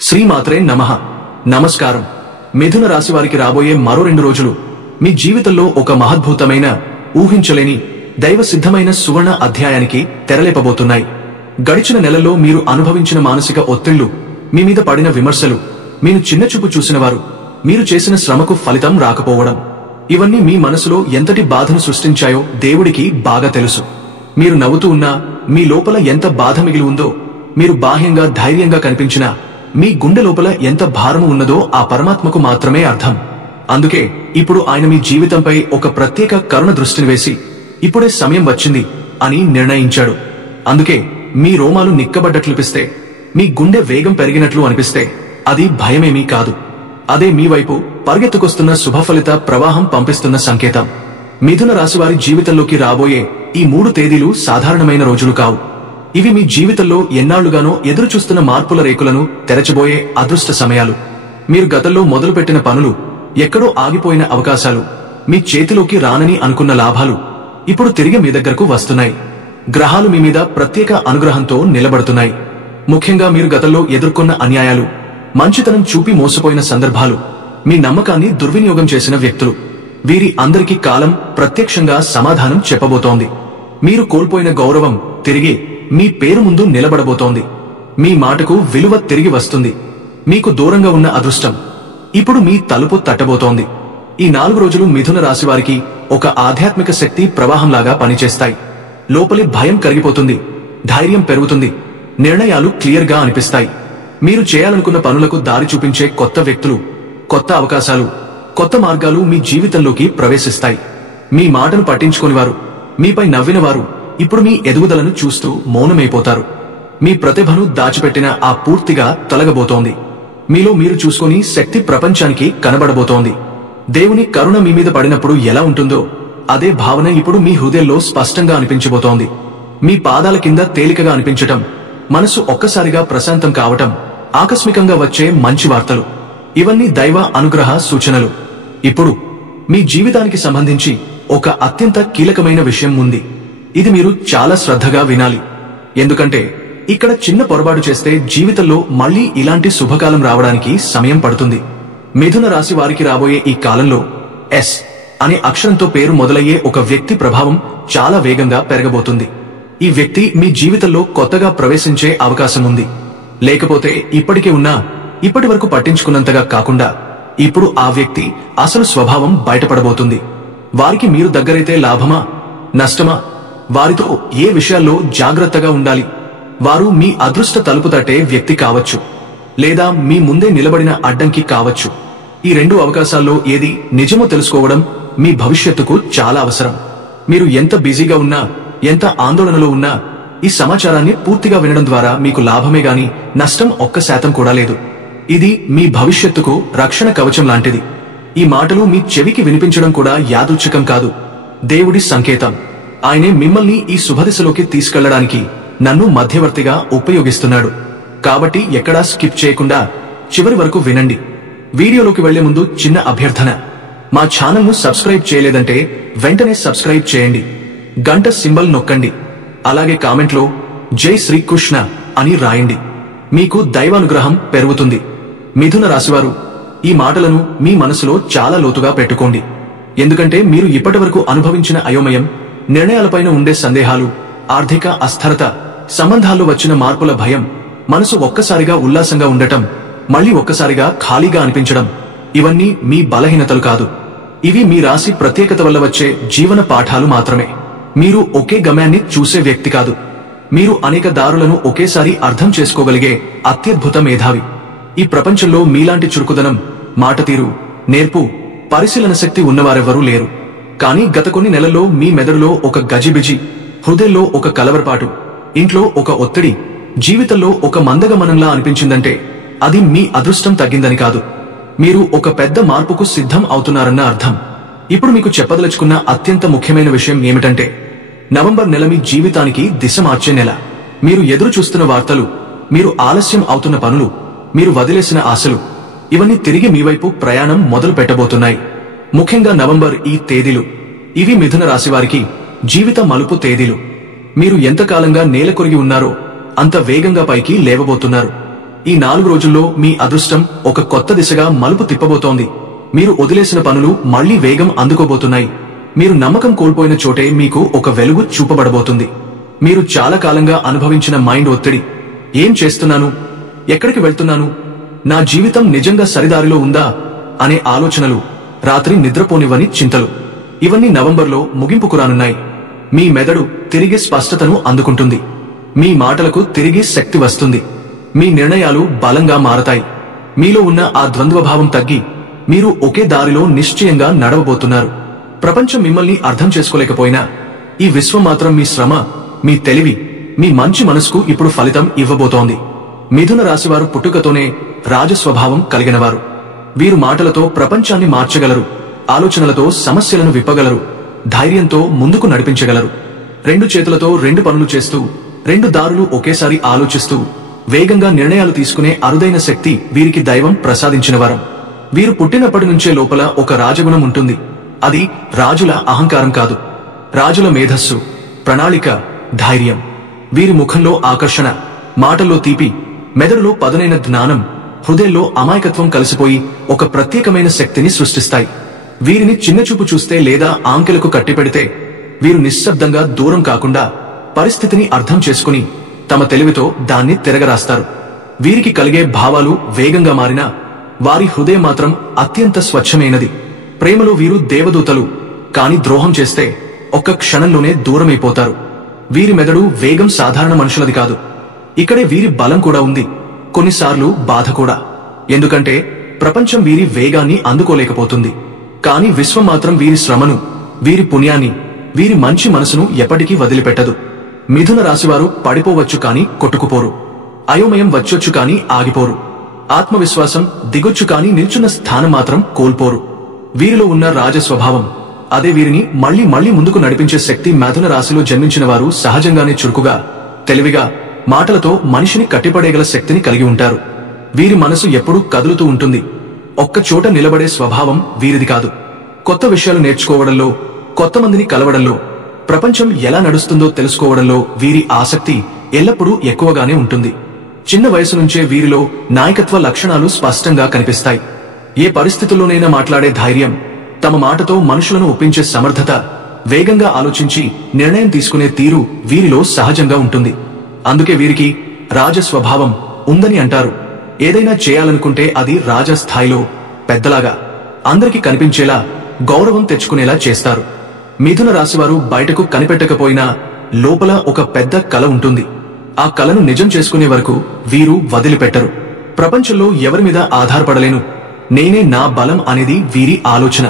శ్రీమాత్రే నమః. నమస్కారం. మిథున రాశి వారికి రాబోయే మరో 2 రోజులు మీ జీవితంలో ఒక మహద్భుతమైన, ఊహించలేని, దైవ సిద్ధమైన సువర్ణ అధ్యాయానికి తెరలేపబోతున్నాయి. గడిచిన నెలల్లో మీరు అనుభవించిన మానసిక ఒత్తిళ్లు, మీ మీద పడిన విమర్శలు, మీరు చిన్నచూపు చూసినవారు, మీరు చేసిన శ్రమకు ఫలితం రాకపోవడం, ఇవన్నీ మీ మనసులో ఎంతటి బాధను సృష్టించాయో దేవుడికి బాగా తెలుసు. మీరు నవ్వుతూ ఉన్నా మీ లోపల ఎంత బాధ మిగిలి ఉందో, మీరు బాహ్యంగా ధైర్యంగా కనిపించినా మీ గుండె లోపల ఎంత భారము ఉన్నదో ఆ పరమాత్మకు మాత్రమే అర్థం. అందుకే ఇప్పుడు ఆయన మీ జీవితంపై ఒక ప్రత్యేక కరుణ దృష్టిని వేసి ఇప్పుడే సమయం వచ్చింది అని నిర్ణయించాడు. అందుకే మీ రోమాలు నిక్కబడ్డట్లనిపిస్తే, మీ గుండె వేగం పెరిగినట్లు అనిపిస్తే అది భయమేమీ కాదు. అదే మీ వైపు పరిగెత్తుకొస్తున్న శుభఫలిత ప్రవాహం పంపిస్తున్న సంకేతం. మిథున రాశివారి జీవితంలోకి రాబోయే ఈ 3 తేదీలు సాధారణమైన రోజులు కావు. ఇవి మీ జీవితంలో ఎన్నాళ్లుగానో ఎదురుచూస్తున్న మార్పుల రేకులను తెరచబోయే అదృష్ట సమయాలు. మీరు గతంలో మొదలుపెట్టిన పనులు, ఎక్కడో ఆగిపోయిన అవకాశాలు, మీ చేతిలోకి రానని అనుకున్న లాభాలు ఇప్పుడు తిరిగి మీ దగ్గరకు వస్తున్నాయి. గ్రహాలు మీ మీద ప్రత్యేక అనుగ్రహంతో నిలబడుతున్నాయి. ముఖ్యంగా మీరు గతంలో ఎదుర్కొన్న అన్యాయాలు, మంచితనం చూపి మోసపోయిన సందర్భాలు, మీ నమ్మకాన్ని దుర్వినియోగం చేసిన వ్యక్తులు, వీరి అందరికీ కాలం ప్రత్యక్షంగా సమాధానం చెప్పబోతోంది. మీరు కోల్పోయిన గౌరవం తిరిగి మీ పేరు ముందు నిలబడబోతోంది. మీ మాటకు విలువ తిరిగి వస్తుంది. మీకు దూరంగా ఉన్న అదృష్టం ఇప్పుడు మీ తలుపు తట్టబోతోంది. ఈ 4 రోజులు మిథున రాశివారికి ఒక ఆధ్యాత్మిక శక్తి ప్రవాహంలాగా పనిచేస్తాయి. లోపలి భయం కరిగిపోతుంది, ధైర్యం పెరుగుతుంది, నిర్ణయాలు క్లియర్గా అనిపిస్తాయి. మీరు చేయాలనుకున్న పనులకు దారి చూపించే కొత్త వ్యక్తులు, కొత్త అవకాశాలు, కొత్త మార్గాలు మీ జీవితంలోకి ప్రవేశిస్తాయి. మీ మాటను పట్టించుకోనివారు, మీపై నవ్వినవారు ఇప్పుడు మీ ఎదుగుదలను చూస్తూ మౌనమైపోతారు. మీ ప్రతిభను దాచిపెట్టిన ఆ పూర్తిగా తొలగబోతోంది. మీలో మీరు చూసుకొని శక్తి ప్రపంచానికి కనబడబోతోంది. దేవుని కరుణ మీ మీద పడినప్పుడు ఎలా ఉంటుందో అదే భావన ఇప్పుడు మీ హృదయంలో స్పష్టంగా అనిపించబోతోంది. మీ పాదాల కింద తేలికగా అనిపించటం, మనసు ఒక్కసారిగా ప్రశాంతం కావటం, ఆకస్మికంగా వచ్చే మంచి వార్తలు, ఇవన్నీ దైవ అనుగ్రహ సూచనలు. ఇప్పుడు మీ జీవితానికి సంబంధించి ఒక అత్యంత కీలకమైన విషయం ఉంది. ఇది మీరు చాలా శ్రద్ధగా వినాలి. ఎందుకంటే ఇక్కడ చిన్న పొరపాటు చేస్తే జీవితంలో మళ్లీ ఇలాంటి శుభకాలం రావడానికి సమయం పడుతుంది. మిథున రాశి వారికి రాబోయే ఈ కాలంలో ఎస్ అనే అక్షరంతో పేరు మొదలయ్యే ఒక వ్యక్తి ప్రభావం చాలా వేగంగా పెరగబోతుంది. ఈ వ్యక్తి మీ జీవితంలో కొత్తగా ప్రవేశించే అవకాశం ఉంది. లేకపోతే ఇప్పటికే ఉన్నా ఇప్పటి వరకు పట్టించుకున్నంతగా కాకుండా ఇప్పుడు ఆ వ్యక్తి అసలు స్వభావం బయటపడబోతుంది. వారికి మీరు దగ్గరైతే లాభమా, నష్టమా, వారితో ఏ విషయాల్లో జాగ్రత్తగా ఉండాలి, వారు మీ అదృష్ట తలుపు తట్టే వ్యక్తి కావచ్చు, లేదా మీ ముందే నిలబడిన అడ్డంకి కావచ్చు. ఈ 2 అవకాశాల్లో ఏది నిజమో తెలుసుకోవడం మీ భవిష్యత్తుకు చాలా అవసరం. మీరు ఎంత బిజీగా ఉన్నా, ఎంత ఆందోళనలో ఉన్నా ఈ సమాచారాన్ని పూర్తిగా వినడం ద్వారా మీకు లాభమే గాని నష్టం 1% కూడా లేదు. ఇది మీ భవిష్యత్తుకు రక్షణ కవచం లాంటిది. ఈ మాటలు మీ చెవికి వినిపించడం కూడా యాదృచ్ఛికం కాదు, దేవుడి సంకేతం. ఆయనే మిమ్మల్ని ఈ శుభదిశలోకి తీసుకెళ్లడానికి నన్ను మధ్యవర్తిగా ఉపయోగిస్తున్నాడు. కాబట్టి ఎక్కడా స్కిప్ చేయకుండా చివరి వరకు వినండి. వీడియోలోకి వెళ్లే ముందు చిన్న అభ్యర్థన, మా ఛానల్ను సబ్స్క్రైబ్ చేయలేదంటే వెంటనే సబ్స్క్రైబ్ చేయండి, గంట సింబల్ నొక్కండి, అలాగే కామెంట్లో జై శ్రీకృష్ణ అని రాయండి. మీకు దైవానుగ్రహం పెరుగుతుంది. మిథున రాశివారు ఈ మాటలను మీ మనసులో చాలా లోతుగా పెట్టుకోండి. ఎందుకంటే మీరు ఇప్పటివరకు అనుభవించిన అయోమయం, నిర్ణయాలపైన ఉండే సందేహాలు, ఆర్థిక అస్థిరత, సంబంధాల్లో వచ్చిన మార్పుల భయం, మనసు ఒక్కసారిగా ఉల్లాసంగా ఉండటం, మళ్లీ ఒక్కసారిగా ఖాళీగా అనిపించడం, ఇవన్నీ మీ బలహీనతలు కాదు. ఇవి మీ రాశి ప్రత్యేకత వల్ల వచ్చే జీవన పాఠాలు మాత్రమే. మీరు ఒకే గమ్యాన్ని చూసే వ్యక్తి కాదు. మీరు అనేక దారులను ఒకేసారి అర్థం చేసుకోగలిగే అత్యద్భుత మేధావి. ఈ ప్రపంచంలో మీలాంటి చురుకుదనం, మాటతీరు, నేర్పు, పరిశీలన శక్తి ఉన్నవారెవ్వరూ లేరు. కానీ గత కొన్ని నెలల్లో మీ మెదడులో ఒక గజిబిజి, హృదయంలో ఒక కలవరపాటు, ఇంట్లో ఒక ఒత్తిడి, జీవితంలో ఒక మందగమనంలా అనిపించిందంటే అది మీ అదృష్టం తగ్గిందని కాదు, మీరు ఒక పెద్ద మార్పుకు సిద్ధం అవుతున్నారన్న అర్థం. ఇప్పుడు మీకు చెప్పదలుచుకున్న అత్యంత ముఖ్యమైన విషయం ఏమిటంటే, నవంబర్ నెల మీ జీవితానికి దిశ మార్చే నెల. మీరు ఎదురు చూస్తున్న వార్తలు, మీరు ఆలస్యం అవుతున్న పనులు, మీరు వదిలేసిన ఆశలు, ఇవన్నీ తిరిగి మీ వైపు ప్రయాణం మొదలు పెట్టబోతున్నాయి. ముఖ్యంగా నవంబర్ ఈ తేదీలు, ఇవి మిథున రాశివారికి జీవిత మలుపు తేదీలు. మీరు ఎంతకాలంగా నేల కొరిగి ఉన్నారో అంత వేగంగా పైకి లేవబోతున్నారు. ఈ 4 రోజుల్లో మీ అదృష్టం ఒక కొత్త దిశగా మలుపు తిప్పబోతోంది. మీరు వదిలేసిన పనులు మళ్లీ వేగం అందుకోబోతున్నాయి. మీరు నమ్మకం కోల్పోయిన చోటే మీకు ఒక వెలుగు చూపబడబోతుంది. మీరు చాలా కాలంగా అనుభవించిన మైండ్ ఒత్తిడి, ఏం చేస్తున్నాను, ఎక్కడికి వెళ్తున్నాను, నా జీవితం నిజంగా సరిదారిలో ఉందా అనే ఆలోచనలు, రాత్రి నిద్రపోనివ్వని చింతలు, ఇవన్నీ నవంబర్లో ముగింపుకు రానున్నాయి. మీ మెదడు తిరిగి స్పష్టతను అందుకుంటుంది. మీ మాటలకు తిరిగి శక్తి వస్తుంది. మీ నిర్ణయాలు బలంగా మారతాయి. మీలో ఉన్న ఆ ద్వంద్వభావం తగ్గి మీరు ఒకే దారిలో నిశ్చయంగా నడవబోతున్నారు. ప్రపంచం మిమ్మల్ని అర్థం చేసుకోలేకపోయినా ఈ విశ్వం మాత్రం మీ శ్రమ, మీ తెలివి, మీ మంచి మనసుకు ఇప్పుడు ఫలితం ఇవ్వబోతోంది. మిథున రాశివారు పుట్టుకతోనే రాజస్వభావం కలిగినవారు. వీరు మాటలతో ప్రపంచాన్ని మార్చగలరు, ఆలోచనలతో సమస్యలను విప్పగలరు, ధైర్యంతో ముందుకు నడిపించగలరు. 2 చేతులతో 2 పనులు చేస్తూ, 2 దారులు ఒకేసారి ఆలోచిస్తూ వేగంగా నిర్ణయాలు తీసుకునే అరుదైన శక్తి వీరికి దైవం ప్రసాదించిన వరం. వీరు పుట్టినప్పటి నుంచే లోపల ఒక రాజగుణం ఉంటుంది. అది రాజుల అహంకారం కాదు, రాజుల మేధస్సు, ప్రణాళిక, ధైర్యం. వీరి ముఖంలో ఆకర్షణ, మాటల్లో తీపి, మెదడులో పదునైన జ్ఞానం, హృదయంలో అమాయకత్వం కలిసిపోయి ఒక ప్రత్యేకమైన శక్తిని సృష్టిస్తాయి. వీరిని చిన్నచూపు చూస్తే లేదా ఆంకెలకు కట్టిపెడితే వీరు నిశ్శబ్దంగా దూరం కాకుండా పరిస్థితిని అర్థం చేసుకుని తమ తెలివితో దాన్ని తిరగరాస్తారు. వీరికి కలిగే భావాలు వేగంగా మారినా వారి హృదయం మాత్రం అత్యంత స్వచ్ఛమైనది. ప్రేమలో వీరు దేవదూతలు, కాని ద్రోహం చేస్తే ఒక్క క్షణంలోనే దూరమైపోతారు. వీరి మెదడు వేగం సాధారణ మనుషులది కాదు. ఇక్కడే వీరి బలం కూడా ఉంది, కొన్నిసార్లు బాధ కూడా. ఎందుకంటే ప్రపంచం వీరి వేగాన్ని అందుకోలేకపోతుంది. కాని విశ్వం మాత్రం వీరి శ్రమను, వీరి పుణ్యాన్ని, వీరి మంచి మనసును ఎప్పటికీ వదిలిపెట్టదు. మిథున రాశివారు పడిపోవచ్చు కాని కొట్టుకుపోరు. అయోమయం వచ్చొచ్చు కాని ఆగిపోరు. ఆత్మవిశ్వాసం దిగొచ్చు కాని నిల్చున్న స్థానం మాత్రం కోల్పోరు. వీరిలో ఉన్న రాజస్వభావం, అదే వీరిని మళ్లీ మళ్లీ ముందుకు నడిపించే శక్తి. మిథున రాశిలో జన్మించిన వారు సహజంగానే చురుకుగా, తెలివిగా, మాటలతో మనిషిని కట్టిపడేగల శక్తిని కలిగి ఉంటారు. వీరి మనసు ఎప్పుడూ కదులుతూ ఉంటుంది. ఒక్క చోట నిలబడే స్వభావం వీరిది కాదు. కొత్త విషయాలు నేర్చుకోవడంలో, కొత్త మందిని కలవడంలో, ప్రపంచం ఎలా నడుస్తుందో తెలుసుకోవడంలో వీరి ఆసక్తి ఎల్లప్పుడూ ఎక్కువగానే ఉంటుంది. చిన్న వయసు నుంచే వీరిలో నాయకత్వ లక్షణాలు స్పష్టంగా కనిపిస్తాయి. ఏ పరిస్థితుల్లోనైనా మాట్లాడే ధైర్యం, తమ మాటతో మనుషులను ఒప్పించే సమర్థత, వేగంగా ఆలోచించి నిర్ణయం తీసుకునే తీరు వీరిలో సహజంగా ఉంటుంది. అందుకే వీరికి రాజస్వభావం ఉందని అంటారు. ఏదైనా చేయాలనుకుంటే అది రాజస్థాయిలో, పెద్దలాగా, అందరికీ కనిపించేలా, గౌరవం తెచ్చుకునేలా చేస్తారు. మిథున రాశివారు బయటకు కనిపెట్టకపోయినా లోపల ఒక పెద్ద కల ఉంటుంది. ఆ కలను నిజం చేసుకునే వరకు వీరు వదిలిపెట్టరు. ప్రపంచంలో ఎవరి మీద ఆధారపడలేను, నేనే నా బలం అనేది వీరి ఆలోచన.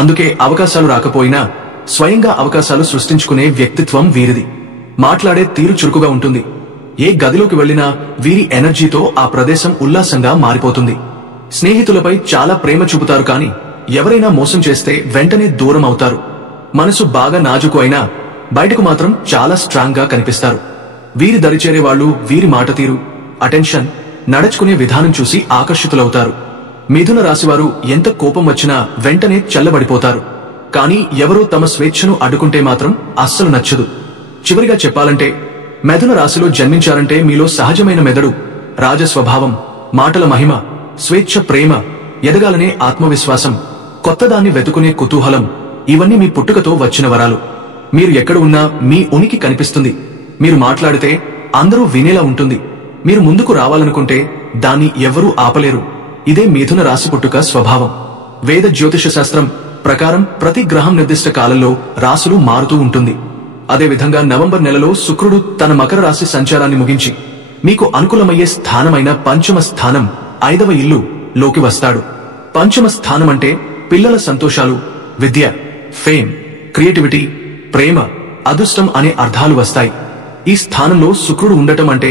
అందుకే అవకాశాలు రాకపోయినా స్వయంగా అవకాశాలు సృష్టించుకునే వ్యక్తిత్వం వీరిది. మాట్లాడే తీరు చురుకుగా ఉంటుంది. ఏ గదిలోకి వెళ్లినా వీరి ఎనర్జీతో ఆ ప్రదేశం ఉల్లాసంగా మారిపోతుంది. స్నేహితులపై చాలా ప్రేమ చూపుతారు, కాని ఎవరైనా మోసం చేస్తే వెంటనే దూరం అవుతారు. మనసు బాగా నాజుకు అయినా బయటకు మాత్రం చాలా స్ట్రాంగ్ గా కనిపిస్తారు. వీరి దరిచేరే వాళ్ళు వీరి మాట తీరు, అటెన్షన్, నడుచుకునే విధానం చూసి ఆకర్షితులవుతారు. మిథున రాశివారు ఎంత కోపం వచ్చినా వెంటనే చల్లబడిపోతారు. కాని ఎవరో తమ స్వేచ్ఛను అడ్డుకుంటే మాత్రం అస్సలు నచ్చదు. చివరిగా చెప్పాలంటే మిథున రాశిలో జన్మించారంటే మీలో సహజమైన మెదడు, రాజస్వభావం, మాటల మహిమ, స్వేచ్ఛ, ప్రేమ, ఎదగాలనే ఆత్మవిశ్వాసం, కొత్తదాన్ని వెతుకునే కుతూహలం, ఇవన్నీ మీ పుట్టుకతో వచ్చిన వరాలు. మీరు ఎక్కడ ఉన్నా మీ ఉనికి కనిపిస్తుంది. మీరు మాట్లాడితే అందరూ వినేలా ఉంటుంది. మీరు ముందుకు రావాలనుకుంటే దాన్ని ఎవ్వరూ ఆపలేరు. ఇదే మిథున రాశి పుట్టుక స్వభావం. వేద జ్యోతిష శాస్త్రం ప్రకారం ప్రతి గ్రహం నిర్దిష్ట కాలంలో రాశులు మారుతూ ఉంటుంది. అదేవిధంగా నవంబర్ నెలలో శుక్రుడు తన మకర రాశి సంచారాన్ని ముగించి మీకు అనుకూలమయ్యే స్థానమైన పంచమ స్థానం, 5వ ఇల్లు లోకి వస్తాడు. పంచమ స్థానం అంటే పిల్లల సంతోషాలు, విద్య, ఫేమ్, క్రియేటివిటీ, ప్రేమ, అదృష్టం అనే అర్థాలు వస్తాయి. ఈ స్థానంలో శుక్రుడు ఉండటం అంటే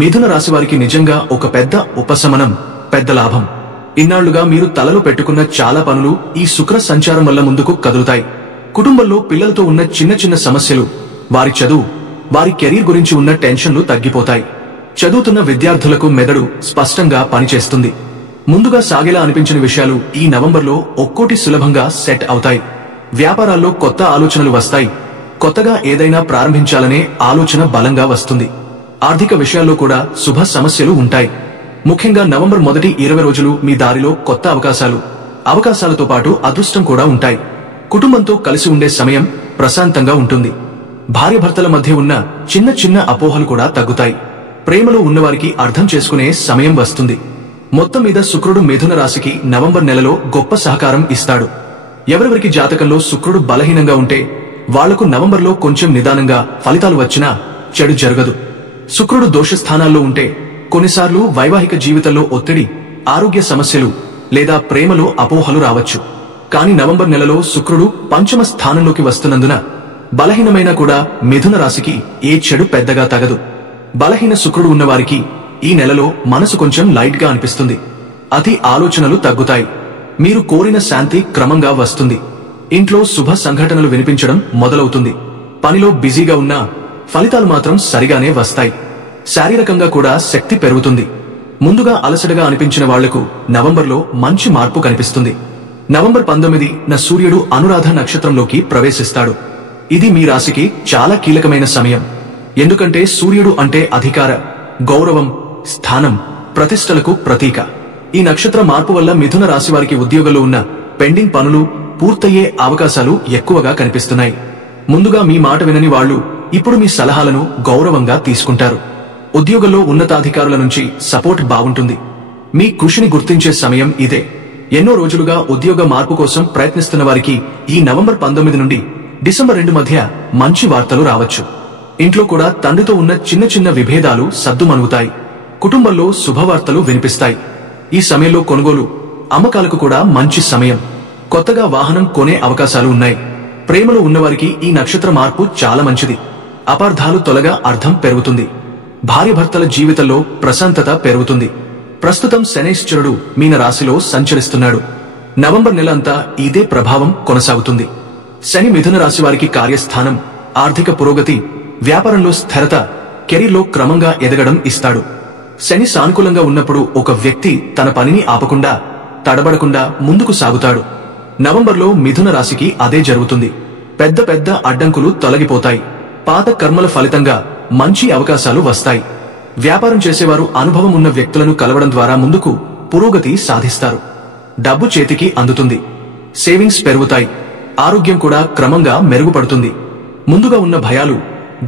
మిథున రాశి వారికి నిజంగా ఒక పెద్ద ఉపశమనం, పెద్ద లాభం. ఇన్నాళ్లుగా మీరు తలలో పెట్టుకున్న చాలా పనులు ఈ శుక్ర సంచారం వల్ల ముందుకు కదులుతాయి. కుటుంబంలో పిల్లలతో ఉన్న చిన్న చిన్న సమస్యలు, వారి చదువు, వారి కెరీర్ గురించి ఉన్న టెన్షన్లు తగ్గిపోతాయి. చదువుతున్న విద్యార్థులకు మెదడు స్పష్టంగా పనిచేస్తుంది. ముందుగా సాగేలా అనిపించిన విషయాలు ఈ నవంబర్లో ఒక్కోటి సులభంగా సెట్ అవుతాయి. వ్యాపారాల్లో కొత్త ఆలోచనలు వస్తాయి. కొత్తగా ఏదైనా ప్రారంభించాలనే ఆలోచన బలంగా వస్తుంది. ఆర్థిక విషయాల్లో కూడా శుభ సమస్యలు ఉంటాయి. ముఖ్యంగా నవంబర్ మొదటి 20 రోజులు మీ దారిలో కొత్త అవకాశాలతో పాటు అదృష్టం కూడా ఉంటాయి. కుటుంబంతో కలిసి ఉండే సమయం ప్రశాంతంగా ఉంటుంది. భార్యాభర్తల మధ్య ఉన్న చిన్న చిన్న అపోహలు కూడా తగ్గుతాయి. ప్రేమలో ఉన్నవారికి అర్థం చేసుకునే సమయం వస్తుంది. మొత్తం మీద శుక్రుడు మిథున రాశికి నవంబర్ నెలలో గొప్ప సహకారం ఇస్తాడు. ఎవరెవరికి జాతకంలో శుక్రుడు బలహీనంగా ఉంటే వాళ్లకు నవంబర్లో కొంచెం నిదానంగా ఫలితాలు వచ్చినా చెడు జరగదు. శుక్రుడు దోషస్థానాల్లో ఉంటే కొన్నిసార్లు వైవాహిక జీవితంలో ఒత్తిడి, ఆరోగ్య సమస్యలు లేదా ప్రేమలో అపోహలు రావచ్చు. కానీ నవంబర్ నెలలో శుక్రుడు పంచమ స్థానంలోకి వస్తున్నందున బలహీనమైనా కూడా మిథున రాశికి ఏ చెడు పెద్దగా తగదు. బలహీన శుక్రుడు ఉన్నవారికి ఈ నెలలో మనసు కొంచెం లైట్ గా అనిపిస్తుంది. అతి ఆలోచనలు తగ్గుతాయి. మీరు కోరిన శాంతి క్రమంగా వస్తుంది. ఇంట్లో శుభ సంఘటనలు వినిపించడం మొదలవుతుంది. పనిలో బిజీగా ఉన్నా ఫలితాలు మాత్రం సరిగానే వస్తాయి. శారీరకంగా కూడా శక్తి పెరుగుతుంది. ముందుగా అలసటగా అనిపించిన వాళ్లకు నవంబర్లో మంచి మార్పు కనిపిస్తుంది. నవంబర్ 19న సూర్యుడు అనురాధ నక్షత్రంలోకి ప్రవేశిస్తాడు. ఇది మీ రాశికి చాలా కీలకమైన సమయం. ఎందుకంటే సూర్యుడు అంటే అధికార, గౌరవం, స్థానం, ప్రతిష్టలకు ప్రతీక. ఈ నక్షత్ర మార్పు వల్ల మిథున రాశి వారికి ఉద్యోగంలో ఉన్న పెండింగ్ పనులు పూర్తయ్యే అవకాశాలు ఎక్కువగా కనిపిస్తున్నాయి. ముందుగా మీ మాట వినని వాళ్లు ఇప్పుడు మీ సలహాలను గౌరవంగా తీసుకుంటారు. ఉద్యోగంలో ఉన్నతాధికారుల నుంచి సపోర్ట్ బాగుంటుంది. మీ కృషిని గుర్తించే సమయం ఇదే. ఎన్నో రోజులుగా ఉద్యోగ మార్పు కోసం ప్రయత్నిస్తున్న వారికి ఈ నవంబర్ 19 నుండి డిసెంబర్ 2 మధ్య మంచి వార్తలు రావచ్చు. ఇంట్లో కూడా తండ్రితో ఉన్న చిన్న చిన్న విభేదాలు సద్దుమణుగుతాయి. కుటుంబంలో శుభవార్తలు వినిపిస్తాయి. ఈ సమయంలో కొనుగోలు, అమ్మకాలకు కూడా మంచి సమయం. కొత్తగా వాహనం కొనే అవకాశాలు ఉన్నాయి. ప్రేమలో ఉన్నవారికి ఈ నక్షత్ర మార్పు చాలా మంచిది. అపార్థాలు తొలగా అర్థం పెరుగుతుంది. భార్యాభర్తల జీవితంలో ప్రశాంతత పెరుగుతుంది. ప్రస్తుతం శనైశ్చరుడు మీన రాశిలో సంచరిస్తున్నాడు. నవంబర్ నెల అంతా ఇదే ప్రభావం కొనసాగుతుంది. శని మిథున రాశి వారికి కార్యస్థానం, ఆర్థిక పురోగతి, వ్యాపారంలో స్థిరత, కెరీర్లో క్రమంగా ఎదగడం ఇస్తాడు. శని సానుకూలంగా ఉన్నప్పుడు ఒక వ్యక్తి తన పనిని ఆపకుండా, తడబడకుండా ముందుకు సాగుతాడు. నవంబర్లో మిథున రాశికి అదే జరుగుతుంది. పెద్ద పెద్ద అడ్డంకులు తొలగిపోతాయి. పాత కర్మల ఫలితంగా మంచి అవకాశాలు వస్తాయి. వ్యాపారం చేసేవారు అనుభవం ఉన్న వ్యక్తులను కలవడం ద్వారా ముందుకు పురోగతి సాధిస్తారు. డబ్బు చేతికి అందుతుంది. సేవింగ్స్ పెరుగుతాయి. ఆరోగ్యం కూడా క్రమంగా మెరుగుపడుతుంది. ముందుగా ఉన్న భయాలు,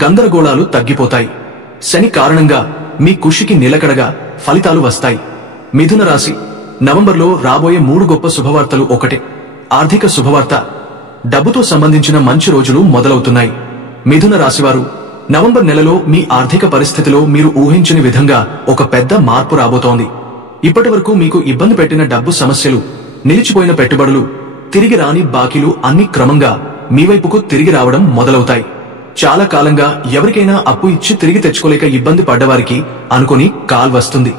గందరగోళాలు తగ్గిపోతాయి. శని కారణంగా మీ కృషికి నిలకడగా ఫలితాలు వస్తాయి. మిథున రాశి నవంబర్లో రాబోయే 3 గొప్ప శుభవార్తలు. 1. ఆర్థిక శుభవార్త. డబ్బుతో సంబంధించిన మంచి రోజులు మొదలవుతున్నాయి. మిథున రాశివారు నవంబర్ నెలలో మీ ఆర్థిక పరిస్థితిలో మీరు ఊహించని విధంగా ఒక పెద్ద మార్పు రాబోతోంది. ఇప్పటివరకు మీకు ఇబ్బంది పెట్టిన డబ్బు సమస్యలు, నిలిచిపోయిన పెట్టుబడులు, తిరిగి రాని బాకీలు అన్ని క్రమంగా మీ వైపుకు తిరిగి రావడం మొదలవుతాయి. చాలా కాలంగా ఎవరికైనా అప్పు ఇచ్చి తిరిగి తెచ్చుకోలేక ఇబ్బంది పడ్డవారికి అనుకుని కాల్ వస్తుంది.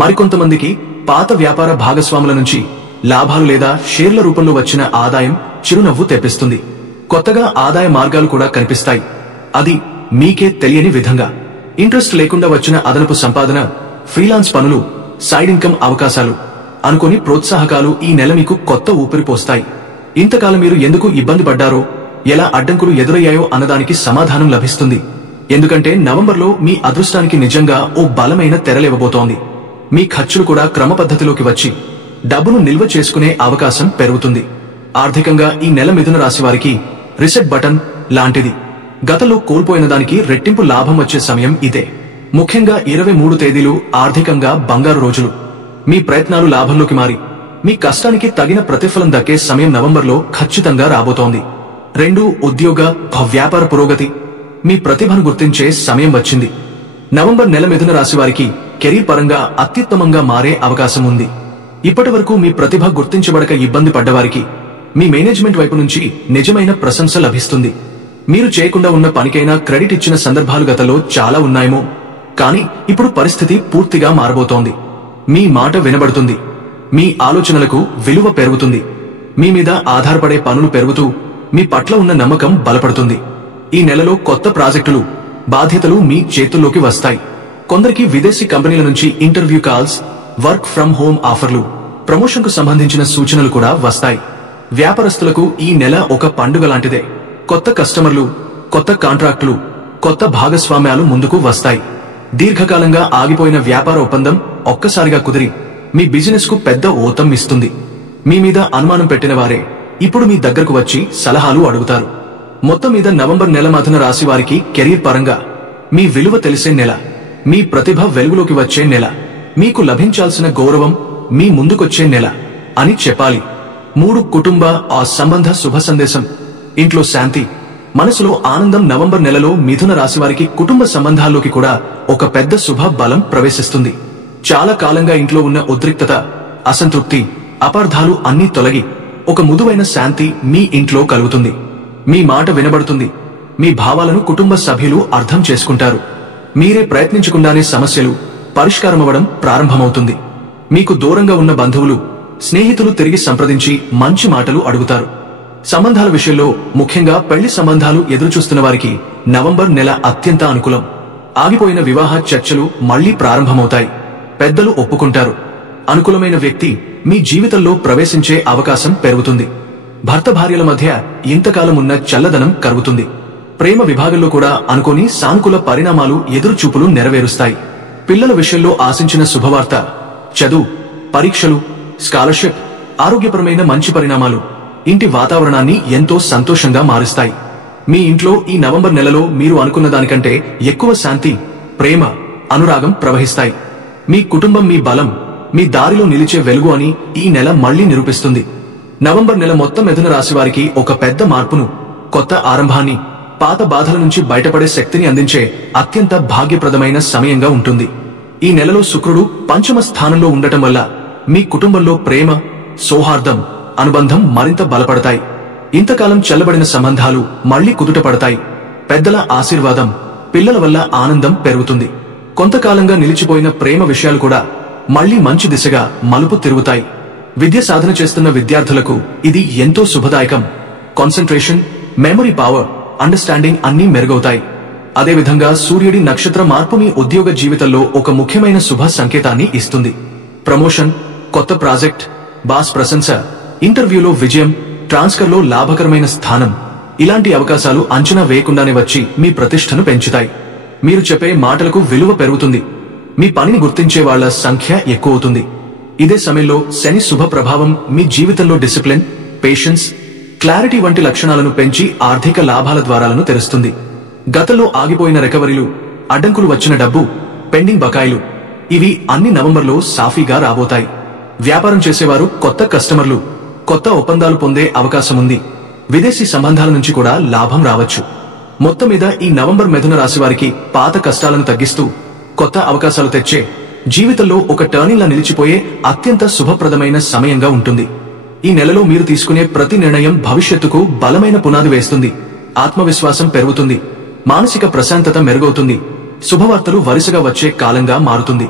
మరికొంతమందికి పాత వ్యాపార భాగస్వాముల నుంచి లాభాలు లేదా షేర్ల రూపంలో వచ్చిన ఆదాయం చిరునవ్వు తెప్పిస్తుంది. కొత్తగా ఆదాయ మార్గాలు కూడా కనిపిస్తాయి. అది మీకే తెలియని విధంగా. ఇంట్రెస్ట్ లేకుండా వచ్చిన అదనపు సంపాదన, ఫ్రీలాన్స్ పనులు, సైడ్ ఇన్కమ్ అవకాశాలు, అనుకోని ప్రోత్సాహకాలు ఈ నెల మీకు కొత్త ఊపిరి పోస్తాయి. ఇంతకాలం మీరు ఎందుకు ఇబ్బంది పడ్డారో, ఎలా అడ్డంకులు ఎదురయ్యాయో అన్నదానికి సమాధానం లభిస్తుంది. ఎందుకంటే నవంబర్లో మీ అదృష్టానికి నిజంగా ఓ బలమైన తెరలేవబోతోంది. మీ ఖర్చులు కూడా క్రమపద్ధతిలోకి వచ్చి డబ్బును నిల్వ చేసుకునే అవకాశం పెరుగుతుంది. ఆర్థికంగా ఈ నెల మిథున రాశి వారికి రీసెట్ బటన్ లాంటిది. గతంలో కోల్పోయిన దానికి రెట్టింపు లాభం వచ్చే సమయం ఇదే. ముఖ్యంగా 23 తేదీలు ఆర్థికంగా బంగారు రోజులు. మీ ప్రయత్నాలు లాభంలోకి మారి మీ కష్టానికి తగిన ప్రతిఫలం దక్కే సమయం నవంబర్లో ఖచ్చితంగా రాబోతోంది. 2. ఉద్యోగ, వ్యాపార పురోగతి. మీ ప్రతిభను గుర్తించే సమయం వచ్చింది. నవంబర్ నెల మిథున రాశి వారికి కెరీర్ పరంగా అత్యుత్తమంగా మారే అవకాశం ఉంది. ఇప్పటివరకు మీ ప్రతిభ గుర్తించబడక ఇబ్బంది పడ్డవారికి మీ మేనేజ్మెంట్ వైపు నుంచి నిజమైన ప్రశంస లభిస్తుంది. మీరు చేయకుండా ఉన్న పనికైనా క్రెడిట్ ఇచ్చిన సందర్భాలు గతంలో చాలా ఉన్నాయేమో, కానీ ఇప్పుడు పరిస్థితి పూర్తిగా మారబోతోంది. మీ మాట వినబడుతుంది. మీ ఆలోచనలకు విలువ పెరుగుతుంది. మీ మీద ఆధారపడే పనులు పెరుగుతూ మీ పట్ల ఉన్న నమ్మకం బలపడుతుంది. ఈ నెలలో కొత్త ప్రాజెక్టులు, బాధ్యతలు మీ చేతుల్లోకి వస్తాయి. కొందరికి విదేశీ కంపెనీల నుంచి interview calls, work from home ఆఫర్లు, ప్రమోషన్కు సంబంధించిన సూచనలు కూడా వస్తాయి. వ్యాపారస్తులకు ఈ నెల ఒక పండుగ లాంటిదే. కొత్త కస్టమర్లు, కొత్త కాంట్రాక్టులు, కొత్త భాగస్వామ్యాలు ముందుకు వస్తాయి. దీర్ఘకాలంగా ఆగిపోయిన వ్యాపార ఒప్పందం ఒక్కసారిగా కుదిరి మీ బిజినెస్ కు పెద్ద ఊతం ఇస్తుంది. మీ మీద అనుమానం పెట్టిన వారే ఇప్పుడు మీ దగ్గరకు వచ్చి సలహాలు అడుగుతారు. మొత్తం మీద నవంబర్ నెల మిథున రాశి వారికి కెరీర్ పరంగా మీ విలువ తెలిసే నెల, మీ ప్రతిభ వెలుగులోకి వచ్చే నెల, మీకు లభించాల్సిన గౌరవం మీ ముందుకొచ్చే నెల అని చెప్పాలి. 3 కుటుంబ సంబంధ శుభ సందేశం. ఇంట్లో శాంతి, మనసులో ఆనందం. నవంబర్ నెలలో మిథున రాశి వారికి కుటుంబ సంబంధాల్లోకి కూడా ఒక పెద్ద శుభ బలం ప్రవేశిస్తుంది. చాలా కాలంగా ఇంట్లో ఉన్న ఉద్రిక్తత, అసంతృప్తి, అపార్థాలు అన్నీ తొలగి ఒక మృదువైన శాంతి మీ ఇంట్లో కలుగుతుంది. మీ మాట వినబడుతుంది. మీ భావాలను కుటుంబ సభ్యులు అర్థం చేసుకుంటారు. మీరే ప్రయత్నించకుండానే సమస్యలు పరిష్కారమవడం ప్రారంభమవుతుంది. మీకు దూరంగా ఉన్న బంధువులు, స్నేహితులు తిరిగి సంప్రదించి మంచి మాటలు అడుగుతారు. సంబంధాల విషయంలో, ముఖ్యంగా పెళ్లి సంబంధాలు ఎదురుచూస్తున్న వారికి నవంబర్ నెల అత్యంత అనుకూలం. ఆగిపోయిన వివాహ చర్చలు మళ్లీ ప్రారంభమవుతాయి. పెద్దలు ఒప్పుకుంటారు. అనుకూలమైన వ్యక్తి మీ జీవితంలో ప్రవేశించే అవకాశం పెరుగుతుంది. భర్త భార్యల మధ్య ఇంతకాలం ఉన్న చల్లదనం కరుగుతుంది. ప్రేమ విభాగంలో కూడా అనుకోని సానుకూల పరిణామాలు ఎదురుచూపులు నెరవేరుస్తాయి. పిల్లల విషయంలో ఆశించిన శుభవార్త, చదువు, పరీక్షలు, స్కాలర్షిప్, ఆరోగ్యపరమైన మంచి పరిణామాలు ఇంటి వాతావరణాన్ని ఎంతో సంతోషంగా మారుస్తాయి. మీ ఇంట్లో ఈ నవంబర్ నెలలో మీరు అనుకున్న దానికంటే ఎక్కువ శాంతి, ప్రేమ, అనురాగం ప్రవహిస్తాయి. మీ కుటుంబం మీ బలం, మీ దారిలో నిలిచే వెలుగు అని ఈ నెల మళ్లీ నిరూపిస్తుంది. నవంబర్ నెల మొత్తం మిథున రాశి వారికి ఒక పెద్ద మార్పును, కొత్త ఆరంభాన్ని, పాత బాధల నుంచి బయటపడే శక్తిని అందించే అత్యంత భాగ్యప్రదమైన సమయంగా ఉంటుంది. ఈ నెలలో శుక్రుడు పంచమ స్థానంలో ఉండటం వల్ల మీ కుటుంబంలో ప్రేమ, సౌహార్దం, అనుబంధం మరింత బలపడతాయి. ఇంతకాలం చల్లబడిన సంబంధాలు మళ్లీ కుదుటపడతాయి. పెద్దల ఆశీర్వాదం, పిల్లల వల్ల ఆనందం పెరుగుతుంది. కొంతకాలంగా నిలిచిపోయిన ప్రేమ విషయాలు కూడా మళ్లీ మంచి దిశగా మలుపు తిరుగుతాయి. విద్య సాధన చేస్తున్న విద్యార్థులకు ఇది ఎంతో శుభదాయకం. కాన్సంట్రేషన్, మెమరీ పవర్, అండర్స్టాండింగ్ అన్నీ మెరుగవుతాయి. అదేవిధంగా సూర్యుడి నక్షత్ర మార్పు మీ ఉద్యోగ జీవితంలో ఒక ముఖ్యమైన శుభ సంకేతాన్ని ఇస్తుంది. ప్రమోషన్, కొత్త ప్రాజెక్ట్, బాస్ ప్రశంస, ఇంటర్వ్యూలో విజయం, ట్రాన్స్ఫర్లో లాభకరమైన స్థానం, ఇలాంటి అవకాశాలు అంచనా వేయకుండానే వచ్చి మీ ప్రతిష్టను పెంచుతాయి. మీరు చెప్పే మాటలకు విలువ పెరుగుతుంది. మీ పనిని గుర్తించే వాళ్ల సంఖ్య ఎక్కువవుతుంది. ఇదే సమయంలో శని శుభ ప్రభావం మీ జీవితంలో డిసిప్లిన్, పేషెన్స్, క్లారిటీ వంటి లక్షణాలను పెంచి ఆర్థిక లాభాల ద్వారాలను తెరుస్తుంది. గతంలో ఆగిపోయిన రికవరీలు, అడ్డంకులు వచ్చిన డబ్బు, పెండింగ్ బకాయిలు, ఇవి అన్ని నవంబర్లో సాఫీగా రాబోతాయి. వ్యాపారం చేసేవారు కొత్త కస్టమర్లు, కొత్త ఒప్పందాలు పొందే అవకాశముంది. విదేశీ సంబంధాల నుంచి కూడా లాభం రావచ్చు. మొత్తం మీద ఈ నవంబర్ మిథున రాశి వారికి పాత కష్టాలను తగ్గిస్తూ కొత్త అవకాశాలు తెచ్చే, జీవితంలో ఒక టర్నింగ్ లా నిలిచిపోయే అత్యంత శుభప్రదమైన సమయంగా ఉంటుంది. ఈ నెలలో మీరు తీసుకునే ప్రతి నిర్ణయం భవిష్యత్తుకు బలమైన పునాది వేస్తుంది. ఆత్మవిశ్వాసం పెరుగుతుంది. మానసిక ప్రశాంతత మెరుగవుతుంది. శుభవార్తలు వరుసగా వచ్చే కాలంగా మారుతుంది.